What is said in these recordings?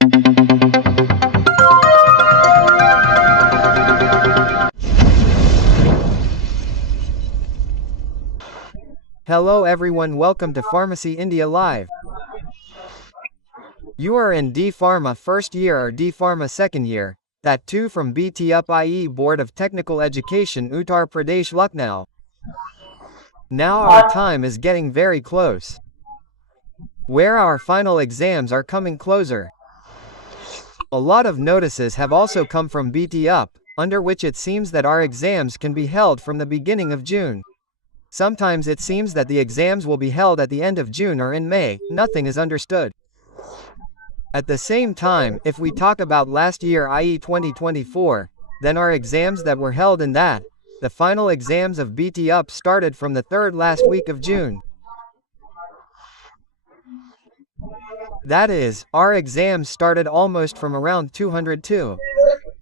Hello everyone, welcome to Pharmacy India Live. You are in D.PHARMA first year or D.PHARMA second year, that too from BTEUP IE Board of Technical Education Uttar Pradesh Lucknow. Now our time is getting very close, where our final exams are coming closer. A lot of notices have also come from BTEUP, under which it seems that our exams can be held from the beginning of June. Sometimes it seems that the exams will be held at the end of June or in May, nothing is understood. At the same time, if we talk about last year, i.e. 2024, then our exams that were held in that, the final exams of BTEUP started from the third last week of June. That is, our exams started almost from around 202.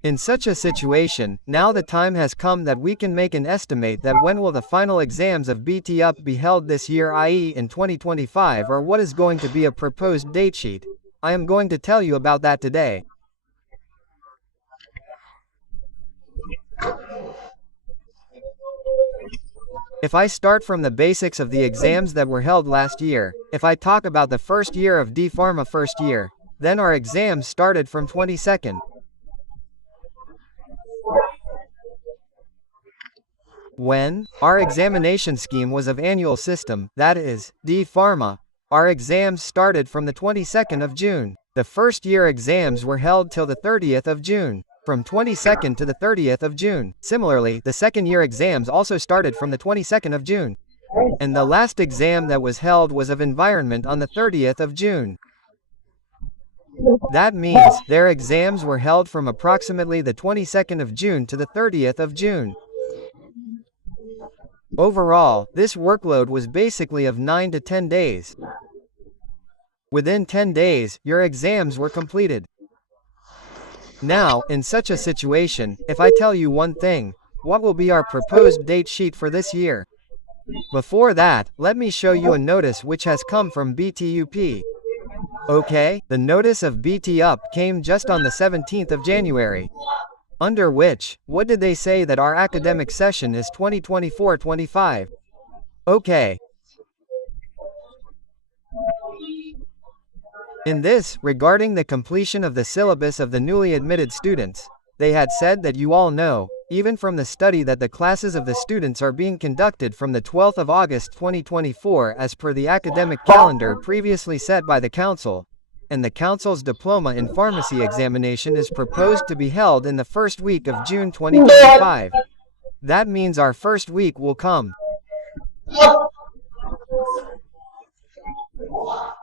In such a situation, now the time has come that we can make an estimate that when will the final exams of BTEUP be held this year, i.e. in 2025, or what is going to be a proposed date sheet. I am going to tell you about that today. If I start from the basics of the exams that were held last year, if I talk about the first year of D.PHARMA first year, then our exams started from 22nd. When our examination scheme was of annual system, that is, D.PHARMA, our exams started from the 22nd of June. The first year exams were held till the 30th of June, from 22nd to the 30th of June. Similarly, the second year exams also started from the 22nd of June. And the last exam that was held was of environment on the 30th of June. That means their exams were held from approximately the 22nd of June to the 30th of June. Overall, this workload was basically of 9 to 10 days. Within 10 days, your exams were completed. Now, in such a situation, if I tell you one thing, what will be our proposed date sheet for this year? Before that, let me show you a notice which has come from BTEUP. Okay, the notice of BTEUP came just on the 17th of January. Under which, what did they say that our academic session is 2024-25? Okay. In this, regarding the completion of the syllabus of the newly admitted students, they had said that you all know, even from the study, that the classes of the students are being conducted from the 12th of August 2024 as per the academic calendar previously set by the Council. And the Council's Diploma in Pharmacy examination is proposed to be held in the first week of June 2025. That means our first week will come.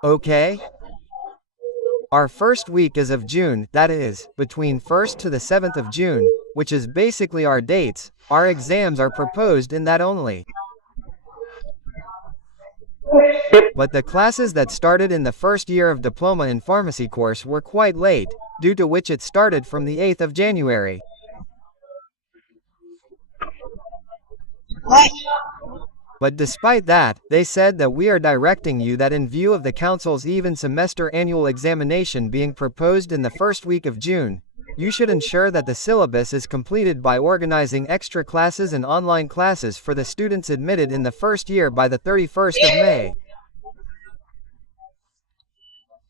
Okay? Our first week is of June, that is, between 1st to the 7th of June, which is basically our dates. Our exams are proposed in that only. But the classes that started in the first year of Diploma in Pharmacy course were quite late, due to which it started from the 8th of January. But despite that, they said that we are directing you that in view of the Council's even semester annual examination being proposed in the first week of June, you should ensure that the syllabus is completed by organizing extra classes and online classes for the students admitted in the first year by the 31st of May.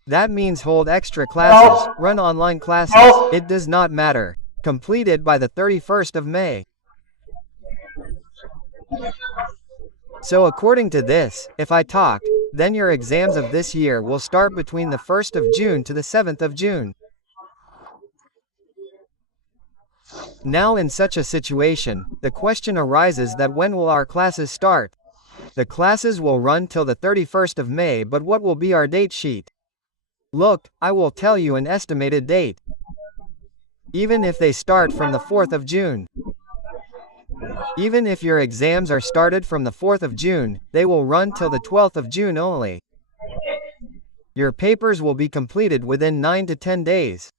That means hold extra classes, run online classes, it does not matter. Completed by the 31st of May. So according to this, if I talk, then your exams of this year will start between the 1st of June to the 7th of June. Now in such a situation, the question arises that when will our classes start? The classes will run till the 31st of May, but what will be our date sheet? Look, I will tell you an estimated date. Even if they start from the 4th of June. Even if your exams are started from the 4th of June, they will run till the 12th of June only. Your papers will be completed within 9 to 10 days.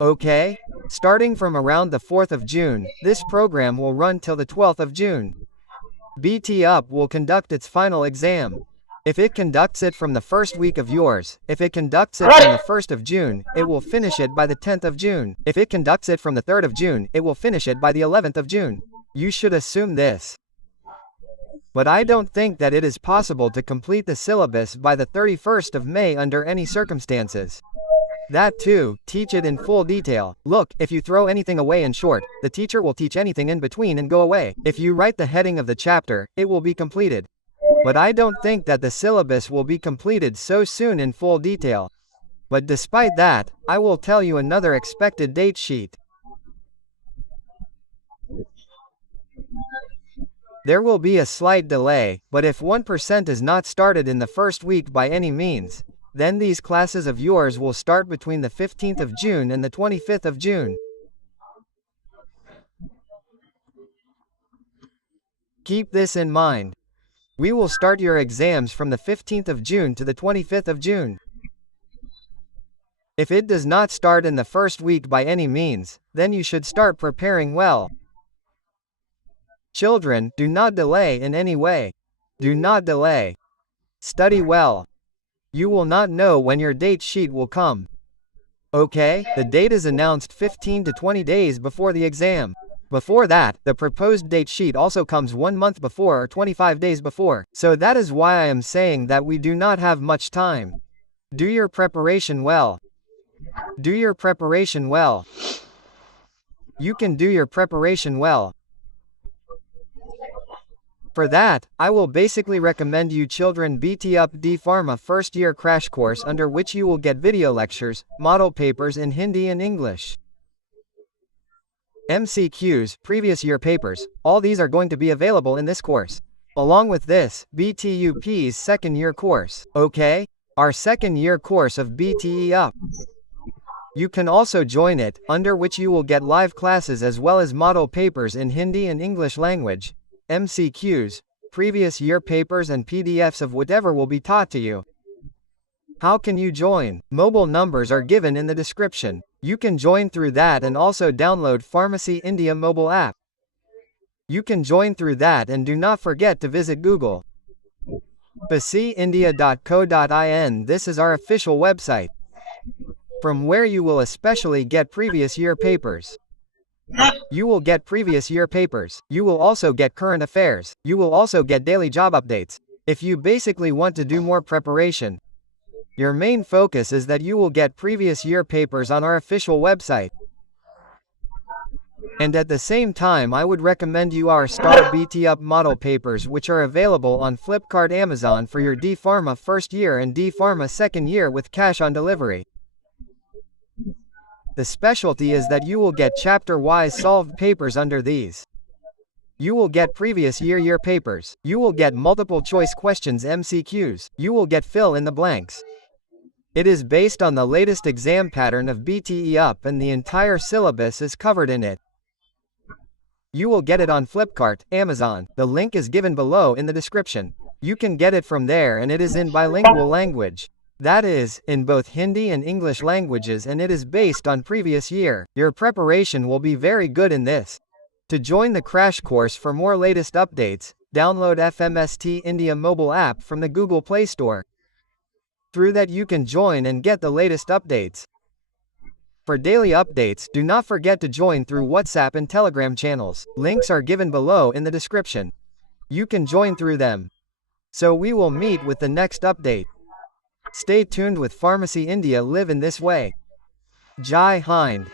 Okay? Starting from around the 4th of June, this program will run till the 12th of June. BTEUP will conduct its final exam. If it conducts it from the first week of yours, if it conducts it from the 1st of June, it will finish it by the 10th of June. If it conducts it from the 3rd of June, it will finish it by the 11th of June. You should assume this. But I don't think that it is possible to complete the syllabus by the 31st of May under any circumstances. That too, teach it in full detail. Look, if you throw anything away in short, the teacher will teach anything in between and go away. If you write the heading of the chapter, it will be completed. But I don't think that the syllabus will be completed so soon in full detail. But despite that, I will tell you another expected date sheet. There will be a slight delay, but if 1% is not started in the first week by any means, then these classes of yours will start between the 15th of June and the 25th of June. Keep this in mind. We will start your exams from the 15th of June to the 25th of June. If it does not start in the first week by any means, then you should start preparing well. Children, do not delay in any way. Do not delay. Study well. You will not know when your date sheet will come. Okay, the date is announced 15 to 20 days before the exam. Before that, the proposed date sheet also comes 1 month before or 25 days before. So that is why I am saying that we do not have much time. Do your preparation well. Do your preparation well. You can do your preparation well. For that, I will basically recommend you children BTEUP D.PHARMA first year crash course under which you will get video lectures, model papers in Hindi and English. MCQs, previous year papers, all these are going to be available in this course. Along with this, BTEUP's second year course, okay? Our second year course of BTEUP. You can also join it, under which you will get live classes as well as model papers in Hindi and English language. MCQs, previous year papers and PDFs of whatever will be taught to you. How can you join? Mobile numbers are given in the description. You can join through that and also download Pharmacy India mobile app. You can join through that and do not forget to visit Google. pharmacyindia.co.in. This is our official website, from where you will especially get previous year papers. You will get previous year papers. You will also get current affairs. You will also get daily job updates. If you basically want to do more preparation, your main focus is that you will get previous year papers on our official website. And at the same time, I would recommend you our Star BTEUP model papers, which are available on Flipkart, Amazon for your D.PHARMA first year and D.PHARMA second year with cash on delivery. The specialty is that you will get chapter-wise solved papers under these. You will get previous year papers. You will get multiple choice questions MCQs. You will get fill in the blanks. It is based on the latest exam pattern of BTEUP and the entire syllabus is covered in it. You will get it on Flipkart, Amazon. The link is given below in the description. You can get it from there and it is in bilingual language. That is, in both Hindi and English languages, and it is based on previous year. Your preparation will be very good in this. To join the crash course for more latest updates, download FMST India mobile app from the Google Play Store. Through that you can join and get the latest updates. For daily updates, do not forget to join through WhatsApp and Telegram channels. Links are given below in the description. You can join through them. So we will meet with the next update. Stay tuned with Pharmacy India. Live in this way. Jai Hind.